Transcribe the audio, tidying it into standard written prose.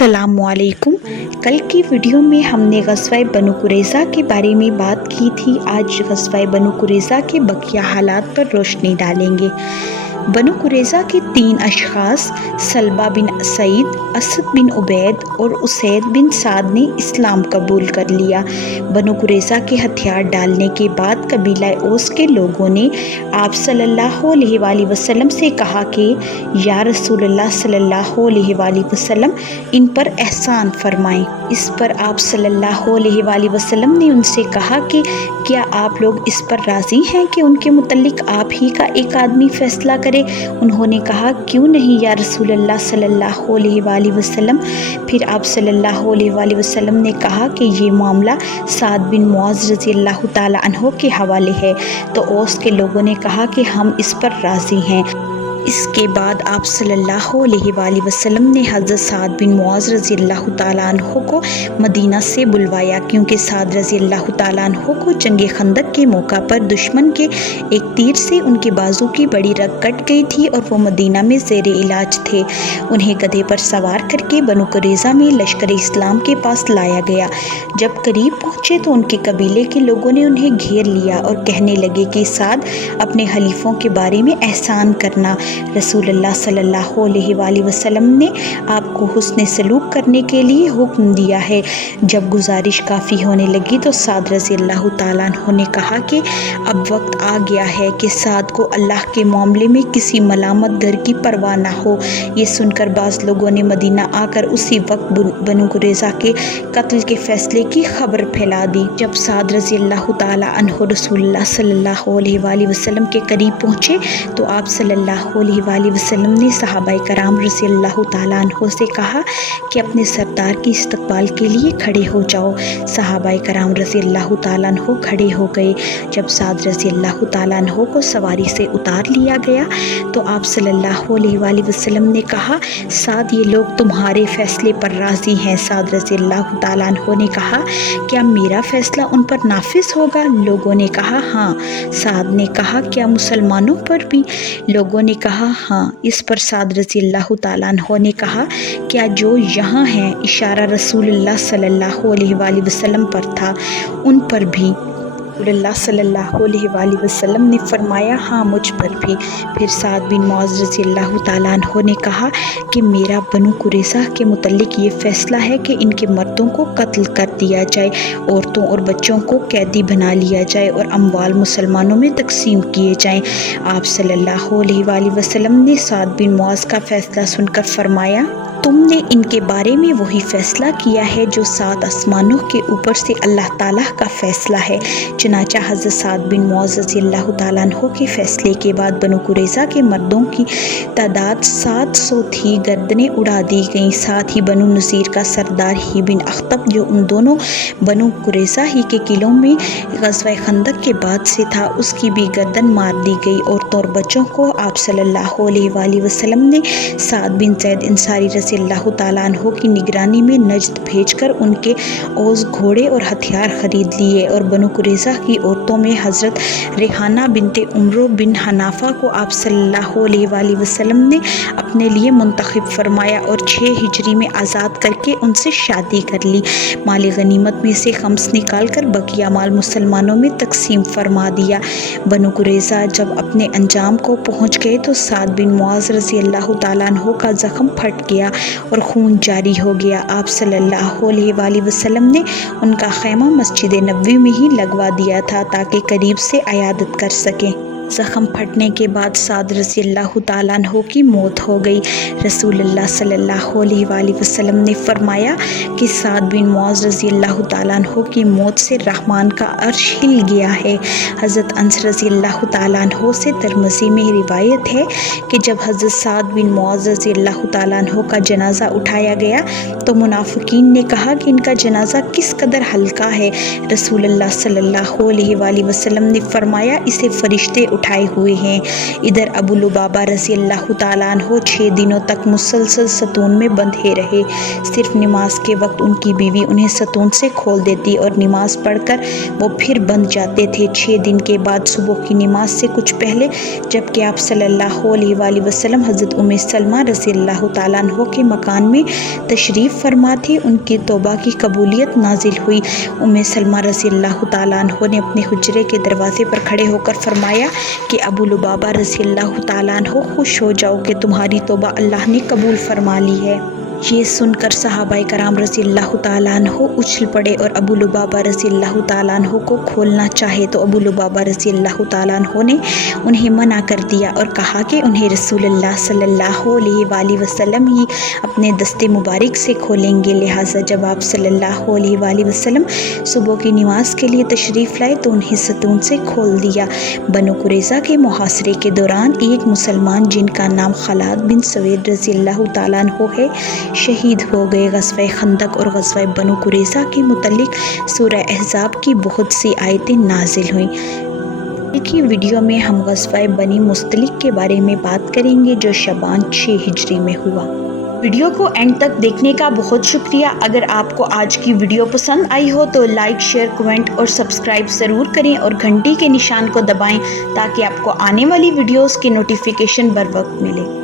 अस्सलामुअलैकुम। कल की वीडियो में हमने ग़ज़वा बनु कुरैज़ा के बारे में बात की थी। आज ग़ज़वा बनु कुरैज़ा के बकिया हालात पर रोशनी डालेंगे। बनु कुरैज़ा के 3 अशख़ास सलबा बिन सईद, असद बिन उबैद और उसैद बिन साद ने इस्लाम कबूल कर लिया। बनु कुरैज़ा के हथियार डालने के बाद कबीला ओस के लोगों ने आप सल्लल्लाहु अलैहि वसल्लम से कहा कि या रसूलल्लाह सल्लल्लाहु अलैहि वसल्लम इन पर एहसान फरमाएं। इस पर आप सल्लल्लाहु अलैहि वसल्लम ने उनसे कहा कि क्या आप लोग इस पर राज़ी हैं कि उनके मुतल्लिक आप ही का एक आदमी फ़ैसला करे। उन्होंने कहा क्यों नहीं या रसूलल्लाह सल्लल्लाहु अलैहि वसल्लम। फिर आप सल्लल्लाहु अलैहि वसल्लम ने कहा कि ये मामला साद बिन मुआज़ रज़ियल्लाहु ताला अन्हो के हवाले है। तो ओस के लोगों ने कहा कि हम इस पर राज़ी हैं। इसके बाद आप सल्लल्लाहु अलैहि वसल्लम ने हज़रत साद बिन मुआज़ रज़ियल्लाहु ताला अन्हो को मदीना से बुलवाया, क्योंकि साद रज़ियल्लाहु ताला अन्हो को जंग खंदक के मौका पर दुश्मन के एक तीर से उनके बाजू की बड़ी रग कट गई थी और वो मदीना में ज़ेरे इलाज थे। उन्हें गधे पर सवार करके बनु कुरैज़ा में लश्कर इस्लाम के पास लाया गया। जब करीब पहुँचे तो उनके कबीले के लोगों ने उन्हें घेर लिया और कहने लगे कि साद अपने हलीफों के बारे में एहसान करना। रसूलुल्लाह सल्लल्लाहु अलैहि वसल्लम ने आपको हुस्न सलूक करने के लिए हुक्म दिया है। जब गुजारिश काफ़ी होने लगी तो साद रज़ियल्लाहु ताला अन्हु ने कहा कि अब वक्त आ गया है कि साद को अल्लाह के मामले में किसी मलामत घर की परवाह ना हो। ये सुनकर बाज़ लोगों ने मदीना आकर उसी वक्त बनु कुरैज़ा के कत्ल के फैसले की खबर फैला दी। जब साद रज़ियल्लाहु ताला अन्हु रसूलुल्लाह सल्लल्लाहु अलैहि वसल्लम के करीब पहुँचे तो आप सल्लल्लाहु अलैहि वसल्लम ने सहाबाए कराम रज़ियल्लाहु ताला अन्हु से कहा कि अपने सरदार की इस्तकबाल के लिए खड़े हो जाओ। सहाबाए कराम रज़ियल्लाहु ताला अन्हु खड़े हो गए। जब साद रज़ियल्लाहु ताला अन्हु को सवारी से उतार लिया गया तो आप सल्लल्लाहु अलैहि वसल्लम ने कहा साद ये लोग तुम्हारे फ़ैसले पर राज़ी हैं। साद रज़ियल्लाहु ताला अन्हु ने कहा क्या मेरा फ़ैसला उन पर नाफिज होगा। लोगों ने कहा हाँ। साद ने कहा क्या मुसलमानों पर भी। लोगों ने कहा हाँ। इस पर साद रज़ियल्लाहु ताला अन्हु ने कहा क्या जो यहाँ हैं, इशारा रसूलुल्लाह सल्लल्लाहु अलैहि वसल्लम पर था, उन पर भी। रसूलुल्लाह सल्लल्लाहु अलैहि वसल्लम ने फरमाया हाँ मुझ पर भी। फिर साद बिन मुआज़ रज़ियल्लाहु ताला अन्हु ने कहा कि मेरा बनु कुरैज़ा के मुतल्लिक ये फ़ैसला है कि इनके मर्दों को कत्ल कर दिया जाए, औरतों और बच्चों को कैदी बना लिया जाए और अम्वाल मुसलमानों में तकसीम किए जाएँ। आप सल्लल्लाहु अलैहि वसल्लम ने साद बिन मुआज़ का फ़ैसला सुनकर फरमाया तुमने इनके बारे में वही फ़ैसला किया है जो 7 आसमानों के ऊपर से अल्लाह ताला का फ़ैसला है। चुनांचा हज़रत साद बिन मुआज़ रज़ियल्लाहु ताला अन्हु के फ़ैसले के बाद बनु कुरैज़ा के मर्दों की तादाद 700 थी। गर्दनें उड़ा दी गईं। साथ ही बनु नज़ीर का सरदार ही बिन अख्तब जो उन दोनों बनु कुरैज़ा ही के किलों में ग़ज़वा खंदक के बाद से था, उसकी भी गर्दन मार दी गई। औरतों और बच्चों को आप सल्लल्लाहु अलैहि वसल्लम ने साद बिन ज़ैद अंसारी रज़ियल्लाहु ताला अन्हु की निगरानी में नजद भेजकर उनके ओज़ घोड़े और हथियार खरीद लिए और बनु कुरैज़ा की औरतों में हज़रत रेहाना बिनते उम्रो बिन हनाफा को आप सल्लल्लाहु अलैहि वसल्लम ने अपने लिए मुंतखब फरमाया और 6 हिजरी में आज़ाद करके उनसे शादी कर ली। माल गनीमत में से खम्स निकाल कर बकिया माल मुसलमानों में तकसीम फरमा दिया। बनु कुरैज़ा जब अपने अंजाम को पहुँच गए तो साद बिन मुआज़ रज़ियल्लाहु ताला अन्हु का ज़ख्म फट गया और खून जारी हो गया। आप सल्लल्लाहु अलैहि वसल्लम ने उनका खैमा मस्जिद नबवी में ही लगवा दिया था ताकि करीब से अयादत कर सकें। ज़ख्म फटने के बाद साद रज़ियल्लाहु ताला अन्हु की मौत हो गई। रसूलुल्लाह सल्लल्लाहु अलैहि वसल्लम ने फरमाया कि साद बिन मुआज़ रज़ियल्लाहु ताला अन्हु की मौत से रहमान का अर्श हिल गया है। हज़रत अनस रज़ियल्लाहु ताला अन्हु से तिरमिज़ी में रिवायत है कि जब हज़रत साद बिन मुआज़ रज़ियल्लाहु ताला अन्हु का जनाज़ा उठाया गया तो मुनाफ़िकीन ने कहा कि इनका जनाज़ा किस कदर हल्का है। रसूलुल्लाह सल्लल्लाहु अलैहि वसल्लम ने फरमाया इसे फ़रिश्ते اٹھائے ہوئے ہیں۔ ادھر ابو لبابہ رضی اللہ تعالیٰ عنہ 6 دنوں تک مسلسل ستون میں بندھے رہے۔ صرف نماز کے وقت ان کی بیوی انہیں ستون سے کھول دیتی اور نماز پڑھ کر وہ پھر بندھ جاتے تھے۔ 6 دن کے بعد صبح کی نماز سے کچھ پہلے جبکہ آپ صلی اللہ علیہ وآلہ وسلم حضرت ام سلمہ رضی اللہ تعالیٰ عنہ کے مکان میں تشریف فرما تھے، ان کی توبہ کی قبولیت نازل ہوئی۔ ام سلمہ رضی اللہ تعالیٰ عنہ نے اپنے حجرے کے دروازے پر کھڑے ہو کر فرمایا کہ ابو لبابہ رضی اللہ تعالیٰ عنہ خوش ہو جاؤ کہ تمہاری توبہ اللہ نے قبول فرما لی ہے۔ یہ سن کر صحابہ کرام رضی اللہ تعالیٰ عنہ اچھل پڑے اور ابو لبابہ رضی اللہ تعالیٰ عنہ کو کھولنا چاہے تو ابو لبابہ رضی اللہ تعالیٰ عنہ نے انہیں منع کر دیا اور کہا کہ انہیں رسول اللہ صلی اللہ علیہ وآلہ وسلم ہی اپنے دست مبارک سے کھولیں گے، لہٰذا جب آپ صلی اللہ علیہ وآلہ وسلم صبح کی نماز کے لیے تشریف لائے تو انہیں ستون سے کھول دیا۔ بنو قریظہ کے محاصرے کے دوران ایک مسلمان جن کا نام خلاد بن سوید رضی اللہ تعالیٰ عنہ ہے شہید ہو گئے۔ غزوہ خندق اور غزوہ بنو قریظہ کے متعلق سورہ احزاب کی بہت سی آیتیں نازل ہوئیں۔ ایک ہی ویڈیو میں ہم غزوہ بنی مصطلق کے بارے میں بات کریں گے جو شعبان 6 ہجری میں ہوا۔ ویڈیو کو اینڈ تک دیکھنے کا بہت شکریہ۔ اگر آپ کو آج کی ویڈیو پسند آئی ہو تو لائک، شیئر، کمنٹ اور سبسکرائب ضرور کریں اور گھنٹی کے نشان کو دبائیں تاکہ آپ کو آنے والی ویڈیوز کی نوٹیفیکیشن بر وقت ملے۔